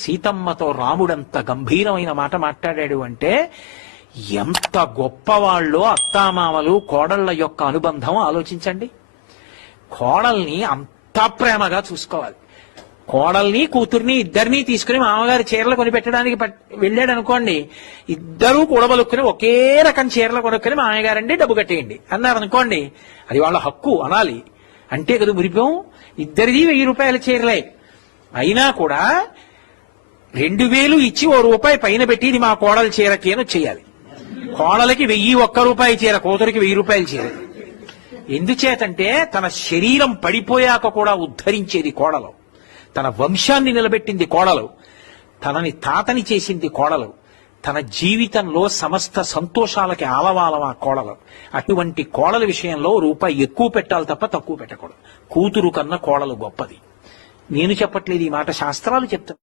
సీతమ్మతో రాముడంత గంభీరమైన మాట మాట్లాడాడు అంటే ఎంత గొప్పవాళ్ళో అత్తామామలు కోడళ్ల యొక్క అనుబంధం ఆలోచించండి. కోడల్ని అంత ప్రేమగా చూసుకోవాలి. కోడల్ని కూతుర్ని ఇద్దరినీ తీసుకుని మామగారి చీరలు కొనిపెట్టడానికి వెళ్ళాడు అనుకోండి, ఇద్దరూ కూడబలుక్కుని ఒకే రకం చీరలు కొనుక్కుని మామగారండి డబ్బు కట్టేయండి అన్నారు అనుకోండి, అది వాళ్ళ హక్కు అనాలి. అంటే కదా మురిపం. ఇద్దరిది 1000 రూపాయల చీరలే అయినా కూడా 2000 ఇచ్చి ₹1 పైన పెట్టి ఇది మా కోడల చీరకి అని చేయాలి. కోడలకి 1001 రూపాయి చీర, కూతురికి 1000 రూపాయల చీర. ఎందుచేతంటే తన శరీరం పడిపోయాక కూడా ఉద్ధరించేది కోడలు, తన వంశాన్ని నిలబెట్టింది కోడలు, తనని తాతని చేసింది కోడలు, తన జీవితంలో సమస్త సంతోషాలకి ఆలవాలం ఆ కోడలు. అటువంటి కోడల విషయంలో రూపాయి ఎక్కువ పెట్టాలి తప్ప తక్కువ పెట్టకూడదు. కూతురు కన్నా కోడలు గొప్పది. నేను చెప్పట్లేదు ఈ మాట, శాస్త్రాలు చెప్తాను.